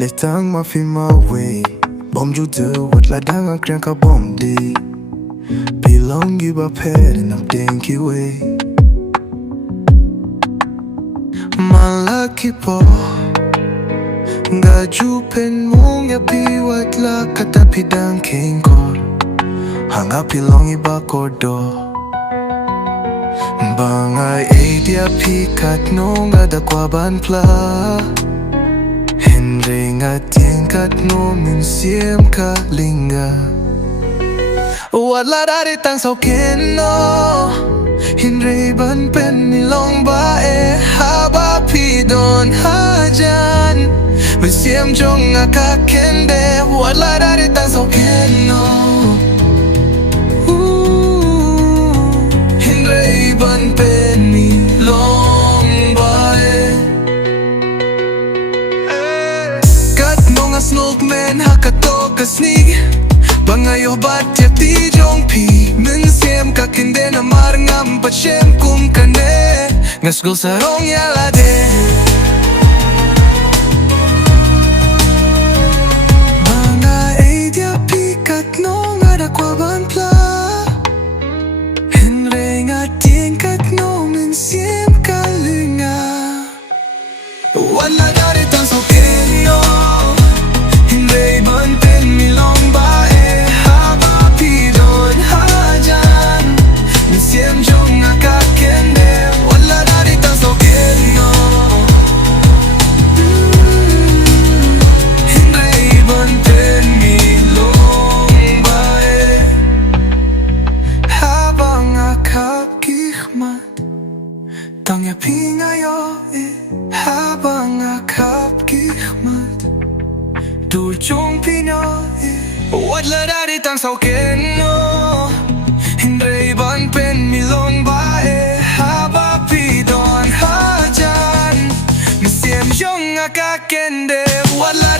Letang ma fi ma way Bom ju de wat la dang ang krang ka bom di Bilong gi ba ped and I'm dinky way Malaki po Nga ju pen mong ya pi wat la kata pidang king ko Hanga pilong iba kodo Bangay dia pikat no nga da kwa ban pla Henry nga tingkat no min siem ka linga Wala dari tang so Kynnoh Henry ban pen nilong bae haba pidon hajan min siem jong nga ka kende Wala dari tang so Kynnoh Henry ban pen nilong bae Snowman hakato kasnig Bangayo bat ya ti jong pi Min siem ka kinde na marngam pa siem kum kane Ngas gul sarong yalade Bangay dia pi kat no nga da kwa ban pla Henry nga ting kat no min siem ka linga Wala dari tan so Kynnoh Ban pen milong bae haba pidon hajan min siem jong nga ka kende Wala dari tang so Kynnoh Henry ban pen milong bae haba nga ka kihmat tang ya pingayo haba nga ka kihmat Du chung Pinoy Wala dari tang so Kynnoh Henry ban pen milong bae haba pidon hajan min siem jong nga ka kende Wala